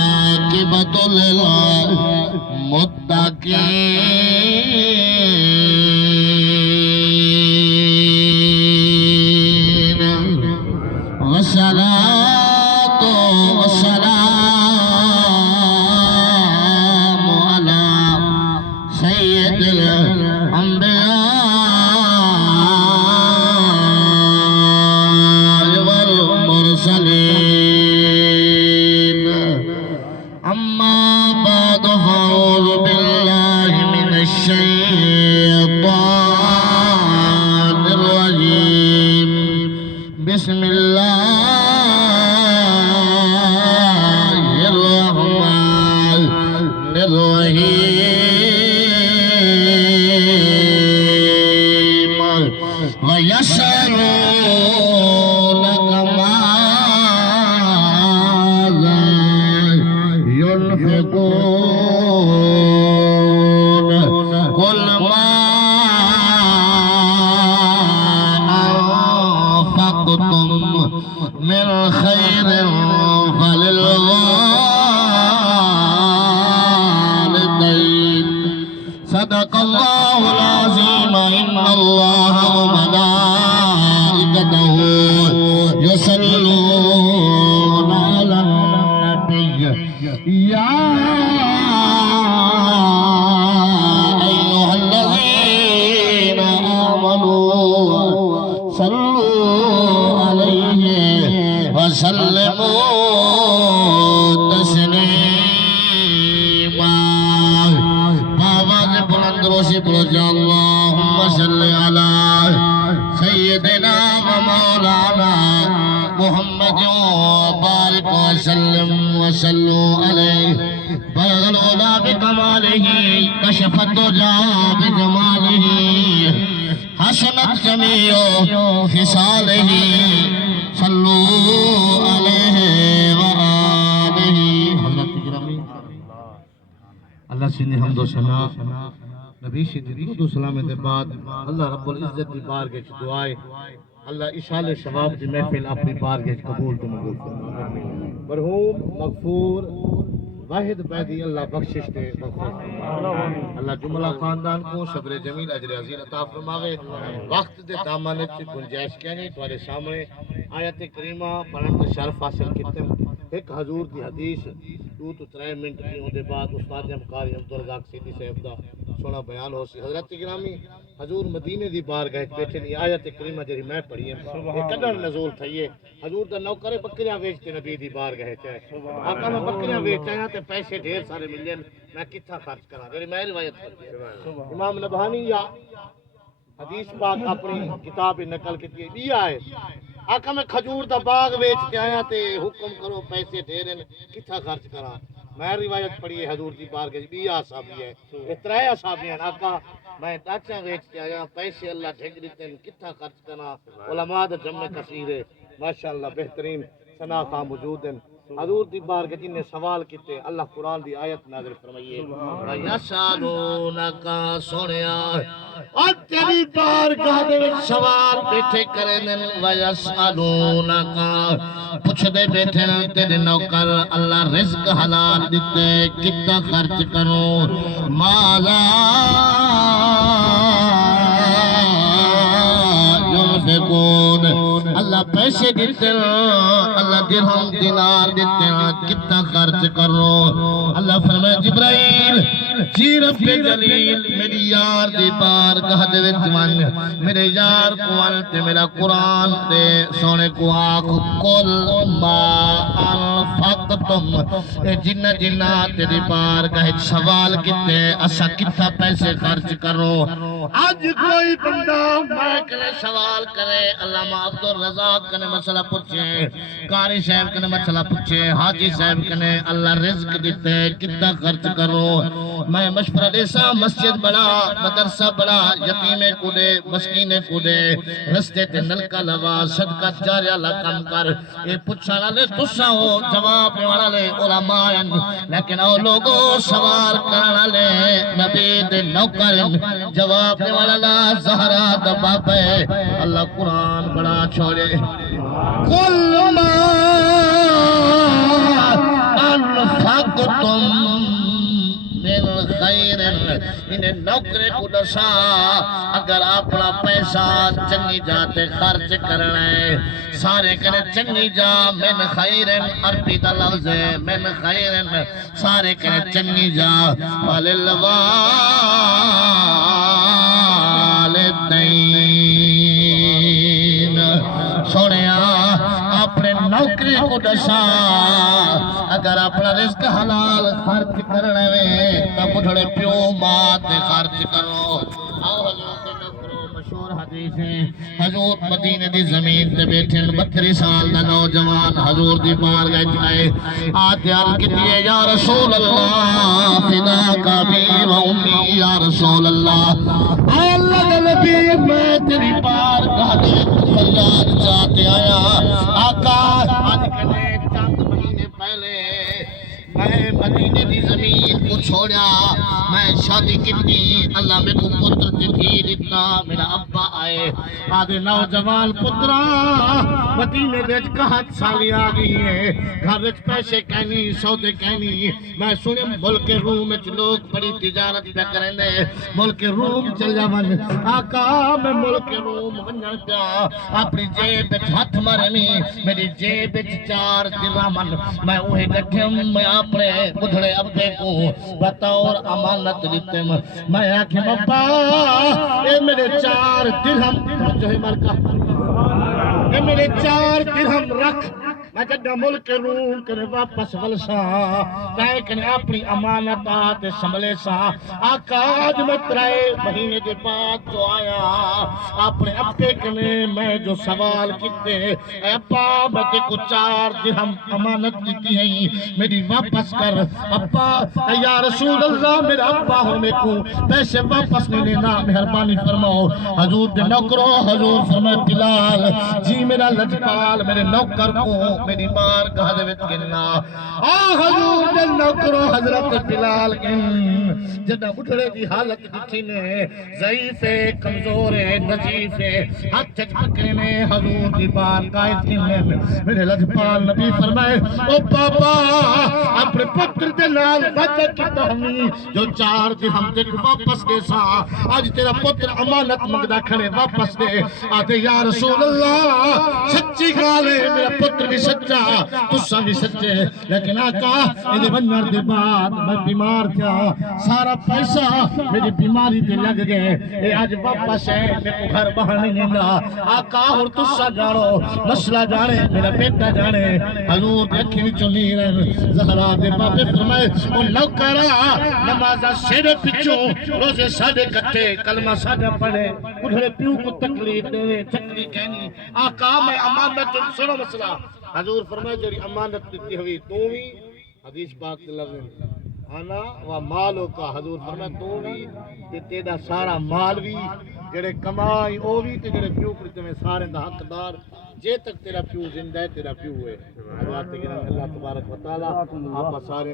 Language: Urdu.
والعاقبة للمتقين والصلاة والسلام على سيد الأنبياء والمرسلين أما بعد فأعوذ بالله من الشيطان الرجيم بسم الله الرحمن الرحيم ويسألونك ماذا ينفقون قل ما أنفقتم من خير فللوالدين صدق الله العظيم إن الله وملائكته يصلون على النبي يا أيها الذين آمنوا صلوا عليه وسلموا تسليما بآواز بلند روشی بلو اللهم صل على سيدنا ومولانا محمد وبارك وسلم وصلوا عليه بلغ العلا بكماله كشف الدجى بجماله حسنت جميع خصاله صلوا عليه وآله حضرت گرامی اللہ سینی حمد و ثنا نبی شدید درود و سلام دے بعد اللہ رب العزت دی بارگاہ وچ دعائے اللہ اشال شباب دی محفل اپنی بارگاہ وچ قبول تو منظور فرمائے مرحوم مغفور واحد بیدی اللہ بخشش دے اللہ جملہ خاندان کو صبر جمیل اجر عظیم عطا فرماوے وقت دے دامن وچ گنجائش کہنی تمہارے سامنے آیت کریمہ پڑھن تے شرف حاصل کیتے ایک حضور دی حدیث 2 تو 3 منٹ دی اون دے بعد استاد مقاری عبدالرزاق سیدی صاحب دا سونا بیان ہو سی حضرت گرامی حضور مدینے دی بارگاہ وچ بیٹھے نی آیت کریمہ جڑی میں پڑھی ہے یہ قدر نزول تھئی ہے حضور دا نوکر بکریاں بیچتے نبی دی بارگاہ وچ آقا میں بکریاں بیچاں تے پیسے ڈھیر سارے ملے میں کتھا خرچ کراں جڑی میں روایت پڑھی ہے امام نبہانی یا حدیث پاک اپنی کتاب نقل کیتی ہے آقا میں کھجور دا باغ بیچ کے آیا تے حکم کرو پیسے ڈھیر کتھا خرچ کراں میں روایت پڑھی ہے حضور دی بارگاہ وچ 20 اصحابی ہے یہ 3 اصحابی ہیں آقا میں داچاں بیچ کے آیا پیسے اللہ ٹھیک دیتے ہیں کتھا خرچ کراں علماء دا جمع کثیر ہے ماشاءاللہ بہترین شناخت موجود ہیں حضور دی بارگاہ جن نے سوال کیتے اللہ قرآن دی آیت نازل فرمائیے یسالونک سنیا اور تیری بارگاہ دے وچ سوال بیٹھے کرے نے ویسالونک پوچھ دے بیٹھے تیرے نوکر اللہ رزق حلال دیتے کتنا خرچ کرو مالا ينفقون اللہ پیسے دیتے اللہ درہم دینار دیتے کتنا خرچ کرو اللہ فرمائے جبرائیل جی رب جلیل میری یار دی بارگاہ دے وچ ون میرے یار کو ون تے میرا قرآن تے سونے کو آخ کل ما انفقتم جنہ جنہ تیری بارگاہ سوال کتے اسا کتنا پیسے خرچ کرو آج کوئی بندہ میں کنے سوال کرے علامہ عبدالرزاق کنے مسئلہ پوچھے قاری صاحب کنے مسئلہ پوچھے حاجی صاحب کنے اللہ رزق دیتے کتنا خرچ کرو میں مشورہ دیسا مسجد بڑا مدرسہ بڑا یتیمے کو دے مسکینے کو دے رستے تے نلکا لوا صدقہ جاریہ لکم کر اے پوچھانا لے تسا ہو جواب دے والا لے علماء لیکن او لوگوں سوار کرنا لے نبی دے نوکر جواب دے والا لا زہرا دا بابے اللہ قرآن بڑا چھوڑے کل ما انفقتم من خیر انہیں نوکرے کو دسا اگر اپنا پیسہ چنگی جاتے خرچ کرنا ہے سارے کرے چنگی جا من خیر عربی دا لفظ ہے من خیر سارے کرے چنگی جا والوالدین سوڑیا اپنے نوکری کو دسا اگر اپنا رزق حلال خرچ کرنے میں تو بڑھڑے پیو مات خرچ کرو آؤ حضور کے نوکرو مشہور حدیث ہے حضور مدینہ دی زمین تے بیٹھے 32 سال دا نوجوان حضور دی بارگاہ جائے آتے عرض کیے یا رسول اللہ فداک ابی و امی یا رسول اللہ اے اللہ کے نبی میں تیری بارگاہ دے فریاد چاہتے آیا آقا آج کنے چند مہینے پہلے میں مدینے دی زمین کو چھوڑیا میں شادی کی اللہ میں کو پتر تھی اتنا میرا ابا آئے آدھے نوجوان پترا مدینے دیج کہت سالی آگئی ہے گھر وچ پیسے کہنی سودے کہنی میں سنے ملک روم وچ لوگ بڑی تجارت پہ کریں دے ملک روم چل جاون آقا میں ملک روم بنن پیا اپنی جیب وچ ہاتھ مارے میری جیب وچ 4 درہم میں اوہی رکھم میں اپنے بدھڑے ابے کو بطور امانت دیتے میں آنکھیں ابا اے میرے 4 درہم جو ہے مرکہ اے میرے 4 درہم رکھ میں جدہ ملک روم کرے واپس ولسا لیکن اپنی امانت آتے سنبھلے سا آقا آج میں 3 مہینے کے بعد جو آیا اپنے ابے کنے میں جو سوال کیتے اے ابا میں تے کو 4 درہم امانت دیتی ہیں میری واپس کر ابا یا رسول اللہ میرا ابا ہونے کو پیسے واپس نہیں لینا مہربانی فرماؤ حضور دے نوکرو حضور فرمائے بلال جی میرا لجپال میرے نوکر کو میری بارگاہ دے وچ گننا حضور دے نوکرو حضرت بلال گن جدہ بڑھڑے دی حالت دکھی نے ضعیف کمزور نزیف ہاتھ پکڑے نے حضور دی بارگاہ گنن میرے لجپال نبی فرمائے او بابا اپنے پتر دے نال وعدہ کیتا ہمیں جو 4 درہم تے واپس دے سا آج تیرا پتر امانت منگدا کھڑے واپس دے آتے یا رسول اللہ سچی گال ہے میرا پتر بھی سچا تسا بھی سچے لیکن آقا یہ بنر دے بعد میں بیمار تھا سارا پیسہ میری بیماری تے لگ گئے اے آج واپس ہے میں کو گھر باہر نہیں لینا آقا اور تسا جانو مسئلہ جانے میرا بیٹا جانے حضور دیکھی بھی چلی رہے زہرا دے بابے فرمائے او نوکرا نمازہ سیرے پچھوں روزے ساڑھے کٹھے کلمہ ساڑھے پڑھے اٹھڑے پیو کو تکلیف دے چکلی کہنی آقا میں امانت سنو مسئلہ حضور فرمائے جوری امانت دیتی ہوئی تو بھی حدیث پاک کے لفظ آنا و مالو کا حضور فرمائے تو بھی تیرا سارا مال بھی جڑے کمائی او بھی تے جڑے پیو کرتے میں سارے دا حقدار جے تک تیرا پیو زندہ ہے تیرا پیو ہے اللہ تبارک و تعالی آپ سارے